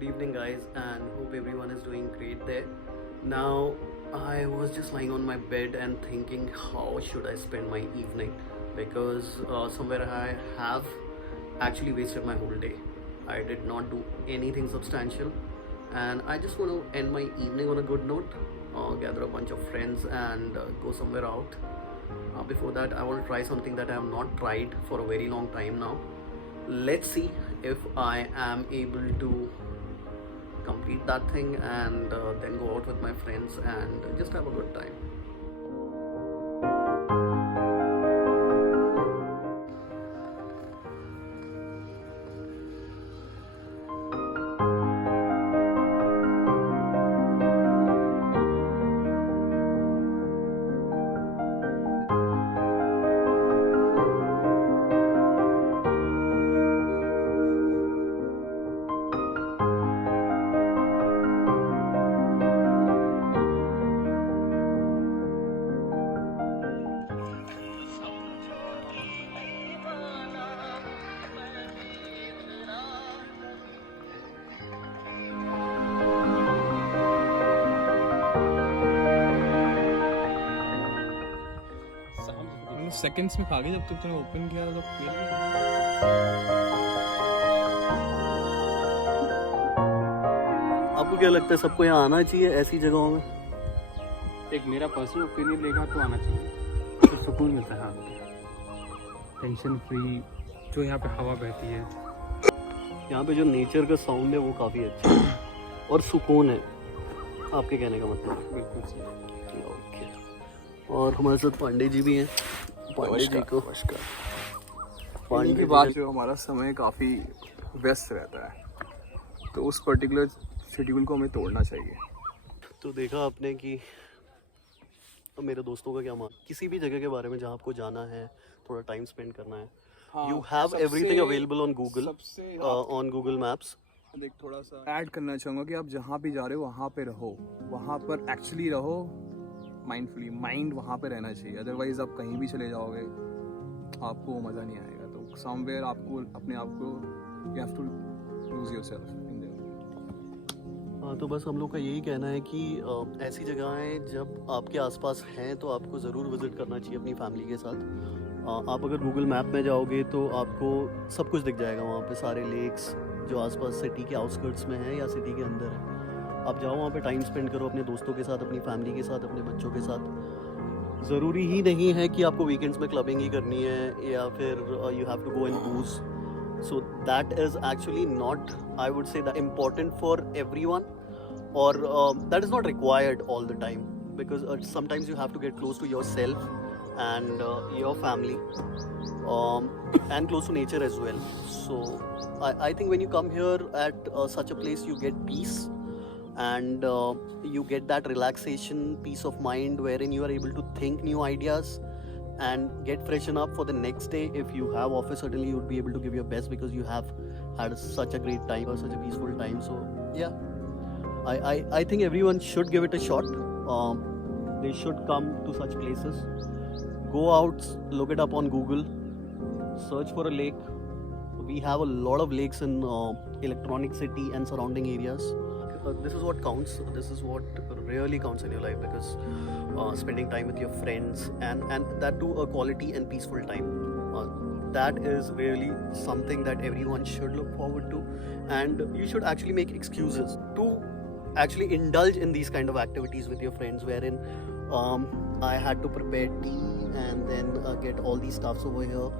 good evening, guys, and hope everyone is doing great there. Now, I was just lying on my bed and thinking, how should I spend my evening? Because somewhere I have actually wasted my whole day. I did not do anything substantial, and I just want to end my evening on a good note. Gather a bunch of friends and go somewhere out. Before that, I want to try something that I have not tried for a very long time now. Let's see if I am able to complete that thing and then go out with my friends and just have a good time. Seconds में खा गए जब तक तूने open किया था तो आपको क्या लगता है, सबको यहाँ आना चाहिए ऐसी जगहों में? एक मेरा पर्सनल ओपिनियन लेगा तो आना चाहिए, तो सुकून मिलता है आपको, टेंशन फ्री, जो यहाँ पे हवा बहती है, यहाँ पे जो नेचर का साउंड है वो काफ़ी अच्छा है और सुकून है, आपके कहने का मतलब। बिल्कुल सही। ओके, और हमारे साथ पांडे जी भी हैं। पांडे जी को पानी के बाद जो हमारा समय काफ़ी व्यस्त रहता है, तो उस पर्टिकुलर शेड्यूल को हमें तोड़ना चाहिए। तो देखा आपने कि मेरे दोस्तों का क्या मान, किसी भी जगह के बारे में जहाँ आपको जाना है, थोड़ा टाइम स्पेंड करना है, you have everything available on Google, on Google maps. देख, थोड़ा सा ऐड करना चाहूँगा कि आप जहाँ भी जा रहे हो वहाँ पे रहो, वहाँ पर एक्चुअली रहो माइंडफुली, माइंड वहाँ पे रहना चाहिए। अदरवाइज आप कहीं भी चले जाओगे आपको वो मज़ा नहीं आएगा। तो समवेयर आपको अपने आप को you have to lose yourself in there. हाँ, तो बस हम लोग का यही कहना है कि ऐसी जगहें जब आपके आसपास हैं तो आपको ज़रूर विज़िट करना चाहिए अपनी फैमिली के साथ। आप अगर गूगल मैप में जाओगे तो आपको सब कुछ दिख जाएगा, वहाँ पे सारे लेक्स जो आसपास सिटी के आउटस्कर्ट्स में हैं या सिटी के अंदर है। आप जाओ वहाँ पे, टाइम स्पेंड करो अपने दोस्तों के साथ, अपनी फैमिली के साथ, अपने बच्चों के साथ। ज़रूरी ही नहीं है कि आपको वीकेंड्स में क्लबिंग ही करनी है या फिर you have to go and booze. So that is actually not, I would say, that important for everyone, or that is not required all the time, because sometimes you have to get close to yourself and your family, and close to nature as well. So I think when you come here at such a place, you get peace and you get that relaxation, peace of mind, wherein you are able to think new ideas and get freshen up for the next day. If you have office, certainly you would be able to give your best because you have had such a great time or such a peaceful time. So yeah, I think everyone should give it a shot. They should come to such places. Go out, look it up on Google, search for a lake. We have a lot of lakes in Electronic City and surrounding areas. This is what counts. This is what really counts in your life, because spending time with your friends and that too a quality and peaceful time. That is really something that everyone should look forward to, and you should actually make excuses to actually indulge in these kind of activities with your friends, wherein I had to prepare tea and then get all these stuffs over here,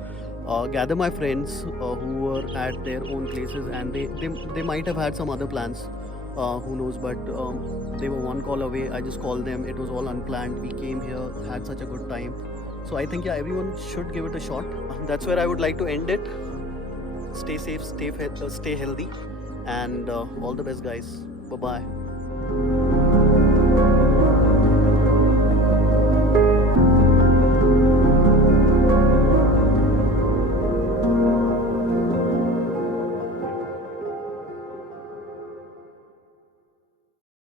gather my friends who were at their own places, and they might have had some other plans, who knows, but they were one call away. I just called them, it was all unplanned, we came here, had such a good time. So I think, yeah, everyone should give it a shot. That's where I would like to end it. Stay safe, stay healthy, and all the best, guys. Bye bye.